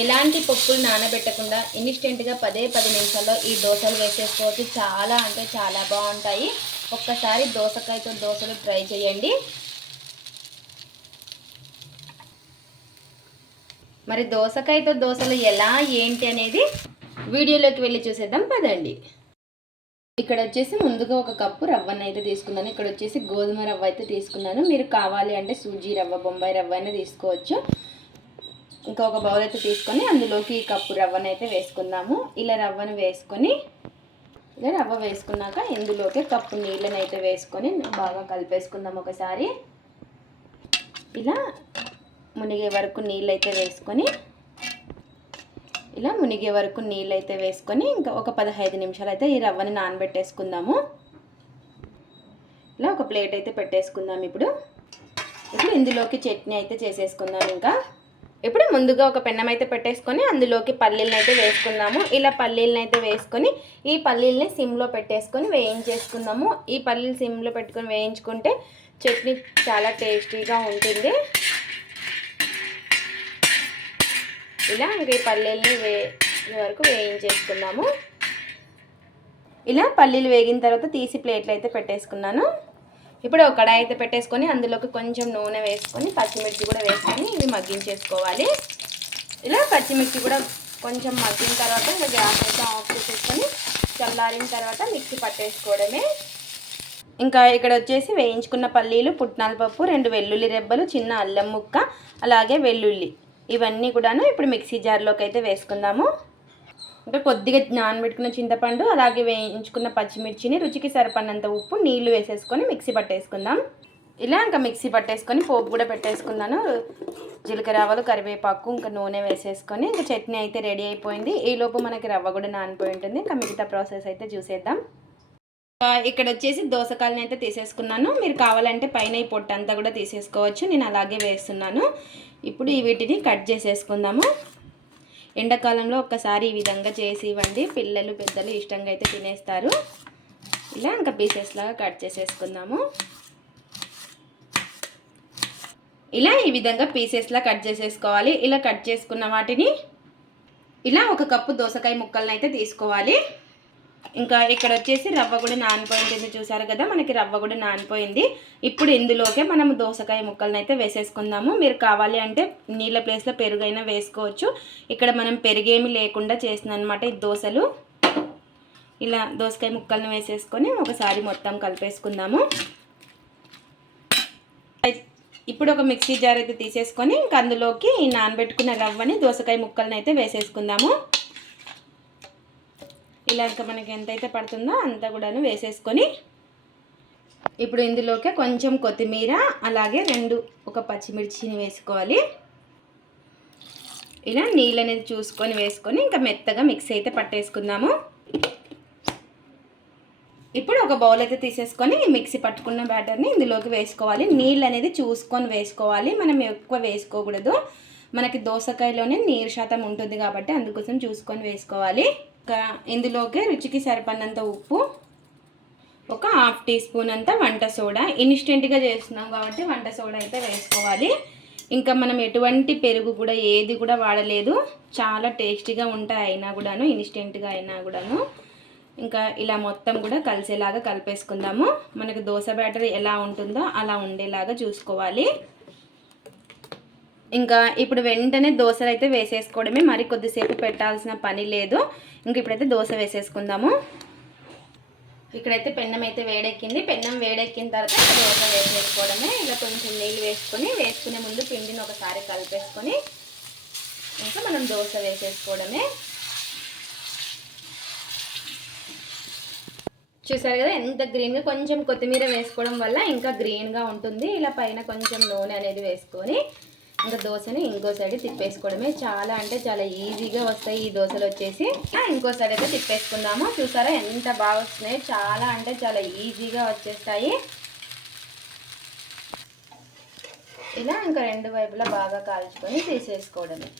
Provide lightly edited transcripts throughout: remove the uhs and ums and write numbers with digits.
ఎలాంటి పప్పులు నానబెట్టకుండా ఇన్స్టెంట్గా 10 నిమిషాల్లో ఈ దోశలు వేసేసుకోవచ్చు. చాలా అంటే చాలా బాగుంటాయి. ఒక్కసారి దోసకాయతో దోశలు ట్రై చేయండి. మరి దోసకాయతో దోశలు ఎలా ఏంటి అనేది వీడియోలోకి వెళ్ళి చూసేద్దాం పదండి. ఇక్కడ వచ్చేసి ముందుగా ఒక కప్పు రవ్వను అయితే తీసుకున్నాను. ఇక్కడ వచ్చేసి గోధుమ రవ్వ అయితే తీసుకున్నాను. మీరు కావాలి అంటే సూజీ రవ్వ, బొంబాయి రవ్వ అయినా తీసుకోవచ్చు. ఇంకా ఒక బౌల్ అయితే తీసుకొని అందులోకి ఈ కప్పు రవ్వను అయితే వేసుకుందాము. ఇలా రవ్వను వేసుకొని రవ్వ వేసుకున్నాక ఇందులోకి కప్పు నీళ్ళని అయితే వేసుకొని బాగా కలిపేసుకుందాం. ఒకసారి ఇలా మునిగే వరకు నీళ్ళు అయితే వేసుకొని ఇంకా ఒక 15 నిమిషాలు అయితే ఈ రవ్వని నానబెట్టేసుకుందాము. ఇలా ఒక ప్లేట్ అయితే పెట్టేసుకుందాం. ఇప్పుడు ఇందులోకి చట్నీ అయితే చేసేసుకుందాం. ఇప్పుడు ముందుగా ఒక పెన్నం అయితే పెట్టేసుకొని అందులోకి పల్లీలను అయితే వేసుకుందాము. ఇలా పల్లీలను అయితే వేసుకొని ఈ పల్లీలని సిమ్లో పెట్టేసుకొని వేయించేసుకుందాము. ఈ పల్లీలు సిమ్లో పెట్టుకొని వేయించుకుంటే చట్నీ చాలా టేస్టీగా ఉంటుంది. ఇలా ఇంకా ఈ పల్లీలని వరకు వేయించేసుకుందాము. ఇలా పల్లీలు వేగిన తర్వాత తీసి ప్లేట్లు అయితే పెట్టేసుకున్నాను. ఇప్పుడు ఒక కడాయి అయితే పెట్టేసుకొని అందులోకి కొంచెం నూనె వేసుకొని పచ్చిమిర్చి కూడా వేసుకొని ఇవి మగ్గించేసుకోవాలి. ఇలా పచ్చిమిర్చి కూడా కొంచెం మగ్గిన తర్వాత ఇంకా గ్యాస్ అయితే ఆఫ్ చేసేసుకొని చల్లారిన తర్వాత మిక్సీ పట్టేసుకోవడమే. ఇంకా ఇక్కడ వచ్చేసి వేయించుకున్న పల్లీలు, పుట్నాల పప్పు, 2 వెల్లుల్లి రెబ్బలు, చిన్న అల్లం ముక్క, అలాగే వెల్లుల్లి ఇవన్నీ కూడాను ఇప్పుడు మిక్సీ జార్లోకి అయితే వేసుకుందాము. ఇంకా కొద్దిగా నానబెట్టుకున్న చింతపండు, అలాగే వేయించుకున్న పచ్చిమిర్చిని, రుచికి సరిపడినంత ఉప్పు, నీళ్లు వేసేసుకొని మిక్సీ పట్టేసుకుందాం. ఇలా ఇంకా మిక్సీ పట్టేసుకొని పోపు కూడా పెట్టేసుకున్నాను. జీలకర్ర, ఆవాలు, కరివేపాకు, ఇంకా నూనె వేసేసుకొని ఇంకా చట్నీ అయితే రెడీ అయిపోయింది. ఈలోపు మనకి రవ్వ కూడా నానిపోయి ఉంటుంది. ఇంకా మిగతా ప్రాసెస్ అయితే చూసేద్దాం. ఇక్కడ వచ్చేసి దోసకాయలను అయితే తీసేసుకున్నాను. మీరు కావాలంటే పైన ఈ పొట్టు అంతా కూడా తీసేసుకోవచ్చు. నేను అలాగే వేస్తున్నాను. ఇప్పుడు వీటిని కట్ చేసేసుకుందాము. ఎండాకాలంలో ఒక్కసారి ఈ విధంగా చేసి ఇవ్వండి. పిల్లలు పెద్దలు ఇష్టంగా అయితే తినేస్తారు. ఇలా ఇంకా పీసెస్ లాగా కట్ చేసేసుకుందాము. ఇలా ఈ విధంగా పీసెస్లా కట్ చేసేసుకోవాలి. ఇలా కట్ చేసుకున్న వాటిని ఇలా ఒక కప్పు దోసకాయ ముక్కలను అయితే తీసుకోవాలి. ఇంకా ఇక్కడ వచ్చేసి రవ్వ కూడా నానిపోయింది. చూసారు కదా, మనకి రవ్వ కూడా నానిపోయింది. ఇప్పుడు ఇందులోకే మనం దోసకాయ ముక్కలను అయితే వేసేసుకుందాము. మీరు కావాలి అంటే నీళ్ళ ప్లేస్లో పెరుగైనా వేసుకోవచ్చు. ఇక్కడ మనం పెరుగేమి లేకుండా చేస్తున్నాం అనమాట ఈ దోశలు. ఇలా దోసకాయ ముక్కలను వేసేసుకొని ఒకసారి మొత్తం కలిపేసుకుందాము. ఇప్పుడు ఒక మిక్సీ జార్ అయితే తీసేసుకొని ఇంకా అందులోకి ఈ నానబెట్టుకున్న రవ్వని, దోసకాయ ముక్కలను అయితే వేసేసుకుందాము. ఇలా ఇంకా మనకి ఎంతైతే పడుతుందో అంతా కూడాను వేసేసుకొని ఇప్పుడు ఇందులోకి కొంచెం కొత్తిమీర, అలాగే ఒక పచ్చిమిర్చిని వేసుకోవాలి. ఇలా నీళ్ళు అనేది చూసుకొని వేసుకొని ఇంకా మెత్తగా మిక్స్ అయితే పట్టేసుకుందాము. ఇప్పుడు ఒక బౌల్ అయితే తీసేసుకొని మిక్సీ పట్టుకున్న బ్యాటర్ని ఇందులోకి వేసుకోవాలి. నీళ్ళు అనేది చూసుకొని వేసుకోవాలి. మనం ఎక్కువ వేసుకోకూడదు. మనకి దోసకాయలోనే నీరు శాతం ఉంటుంది కాబట్టి అందుకోసం చూసుకొని వేసుకోవాలి. ఇంకా ఇందులోకి రుచికి సరిపడినంత ఉప్పు, ఒక 1/2 టీ స్పూన్ అంత వంట సోడా. ఇన్స్టెంట్గా చేస్తున్నాం కాబట్టి వంట సోడా అయితే వేసుకోవాలి. ఇంకా మనం ఎటువంటి పెరుగు కూడా ఏది కూడా వాడలేదు. చాలా టేస్టీగా ఉంటాయి అయినా కూడాను, ఇన్స్టెంట్గా అయినా కూడాను. ఇంకా ఇలా మొత్తం కూడా కలిసేలాగా కలిపేసుకుందాము. మనకు దోశ బ్యాటర్ ఎలా ఉంటుందో అలా ఉండేలాగా చూసుకోవాలి. ఇంకా ఇప్పుడు వెంటనే దోశలు అయితే వేసేసుకోవడమే, మరి కొద్దిసేపు పెట్టాల్సిన పని లేదు. ఇంక ఇప్పుడైతే దోశ వేసేసుకుందాము. ఇక్కడైతే పెన్నం అయితే వేడెక్కింది. పెన్నం వేడెక్కిన తర్వాత దోశ వేసేసుకోవడమే. ఇలా కొంచెం నీళ్ళు వేసుకునే ముందు పిండిని ఒకసారి కలిపేసుకొని ఇంకా మనం దోశ వేసేసుకోవడమే. చూసారు కదా ఎంత గ్రీన్గా, కొంచెం కొత్తిమీర వేసుకోవడం వల్ల ఇంకా గ్రీన్గా ఉంటుంది. ఇలా పైన కొంచెం నూనె అనేది వేసుకొని ఇంకా దోశని ఇంకో సైడ్ తిప్పేసుకోవడమే. చాలా అంటే చాలా ఈజీగా వస్తాయి ఈ దోశలు వచ్చేసి. ఇంకో సైడ్ అయితే తిప్పేసుకుందాము. చూసారా ఎంత బాగా వస్తున్నాయి. చాలా అంటే చాలా ఈజీగా వచ్చేస్తాయి. ఇలా ఇంకా 2 వైపులా బాగా కాల్చుకొని తీసేసుకోవడమే.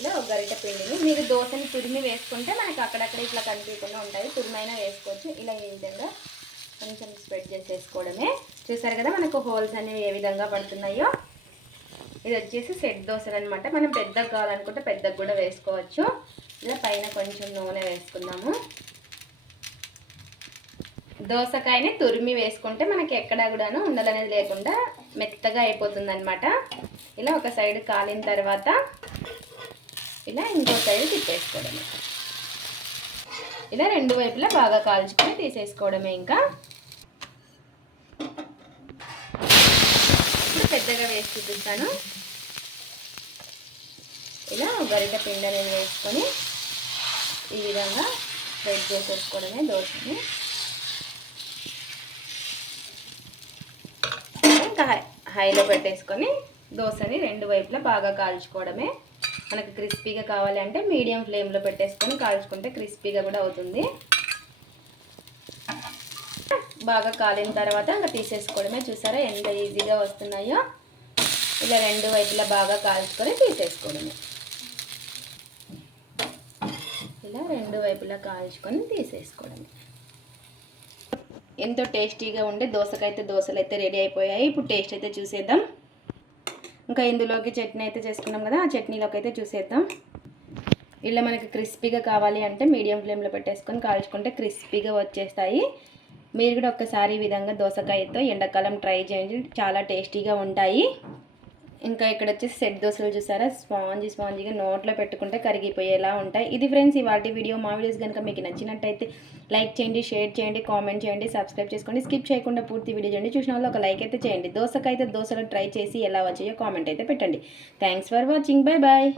ఇలా ఒక గరిట పిండిని మీరు దోశని తురిమి వేసుకుంటే మనకి అక్కడక్కడ ఇట్లా కనిపించకుండా ఉంటాయి. తురిమైనా వేసుకోవచ్చు. ఇలా ఈ విధంగా కొంచెం స్ప్రెడ్ చేసేసుకోవడమే. చూసారు కదా మనకు హోల్స్ అనేవి ఏ విధంగా పడుతున్నాయో. ఇది వచ్చేసి సెట్ దోశలు అనమాట. మనం పెద్దగా కావాలనుకుంటే పెద్దగా కూడా వేసుకోవచ్చు. ఇలా పైన కొంచెం నూనె వేసుకున్నాము. దోసకాయని తురిమి వేసుకుంటే మనకి ఎక్కడా కూడాను ఉండలు అనేది లేకుండా మెత్తగా అయిపోతుంది అనమాట. ఇలా ఒక సైడ్ కాలిన తర్వాత ఇలా ఇంకో సైడ్ తిప్పేసుకోవడమే. ఇలా రెండు వైపులా బాగా కాల్చుకొని తీసేసుకోవడమే. ఇంకా ఇప్పుడు పెద్దగా వేసి చూపిస్తాను. ఇలా గరిట పిండి అనేది వేసుకొని ఈ విధంగా స్ప్రెడ్ చేసేసుకోవడమే దోశని. ఇంకా హైలో పెట్టేసుకొని దోశని రెండు వైపులా బాగా కాల్చుకోవడమే. మనకు క్రిస్పీగా కావాలి అంటే మీడియం ఫ్లేమ్లో పెట్టేసుకొని కాల్చుకుంటే క్రిస్పీగా కూడా అవుతుంది. బాగా కాలిన తర్వాత ఇంకా తీసేసుకోవడమే. చూసారా ఎంత ఈజీగా వస్తున్నాయో. ఇలా రెండు వైపులా బాగా కాల్చుకొని తీసేసుకోవడమే. ఇలా రెండు వైపులా కాల్చుకొని తీసేసుకోవడమే. ఎంతో టేస్టీగా ఉండే దోశలు అయితే రెడీ అయిపోయాయి. ఇప్పుడు టేస్ట్ అయితే చూసేద్దాం. ఇంకా ఇందులోకి చట్నీ అయితే చేసుకున్నాం కదా, ఆ చట్నీలోకి అయితే చూసేద్దాం. ఇలా మనకి క్రిస్పీగా కావాలి అంటే మీడియం ఫ్లేమ్లో పెట్టేసుకొని కాల్చుకుంటే క్రిస్పీగా వచ్చేస్తాయి. మీరు కూడా ఒక్కసారి ఈ విధంగా దోసకాయతో ఎండాకాలం ట్రై చేయండి, చాలా టేస్టీగా ఉంటాయి. ఇంకా ఇక్కడ వచ్చేసి సెట్ దోశలు చూసారా, స్పాంజీగా నోట్లో పెట్టుకుంటే కరిగిపోయేలా ఉంటాయి. ఇది ఫ్రెండ్స్ ఇవాల్టి వీడియో. మా వీడియోస్ కనుక మీకు నచ్చినట్టయితే లైక్ చేయండి, షేర్ చేయండి, కామెంట్ చేయండి, సబ్స్క్రైబ్ చేసుకోండి. స్కిప్ చేయకుండా పూర్తి వీడియో చేయండి. చూసిన వాళ్ళు ఒక లైక్ అయితే చేయండి. దోసలు ట్రై చేసి ఎలా వచ్చాయో కామెంట్ అయితే పెట్టండి. Thanks for watching. Bye bye.